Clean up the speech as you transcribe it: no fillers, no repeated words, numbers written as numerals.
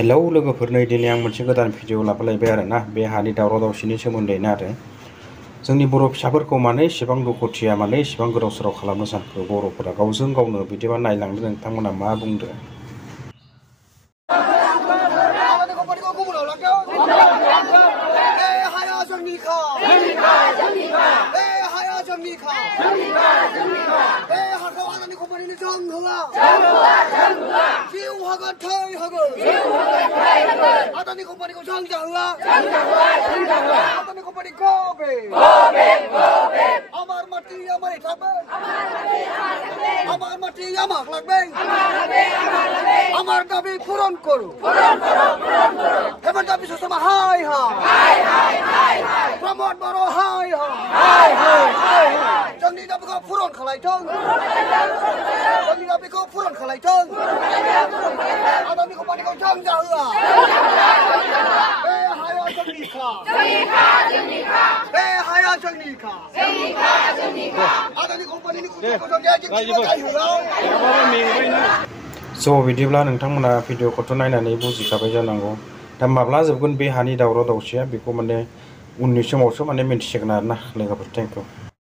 हेलौ लोगोफोर, नै दिनै आं मोनसे गोदान भिडिअ लाबोलायबाय आरोना बे हानि दावराव दावसिनि सोमोन्दैनो आरो जोंनि बर' फिसाफोरखौ मानो इसेबां दुखुथिया मानो इसेबां गोदाव सोराव खालामनो सानखो बर'फोरा गावजों गावनो बिदिबा नायलांदो नोंथांमोना मा बुंदो। Adani company ko jang jahla Adani company go be Amar mati amar ithabe Amar mati amak lagbe Amar dabi puron koru Heban dabi sosama hai Pramod baro hai Jangni dabi ko puron khalai thong Jangni dabi ko puron khalai thong Adani company ko jang jahla So बिदिब्ला नोंथांमोना भिडिअखौथ' नायनानै बुजिखाबाय जानांगौ। दा माब्ला जोबगोन बे हानि दावराव दावसिया बेखौ माने उननि समावसो माने मिन्थिसिगोन आरोना लोगोफोर। Thank you.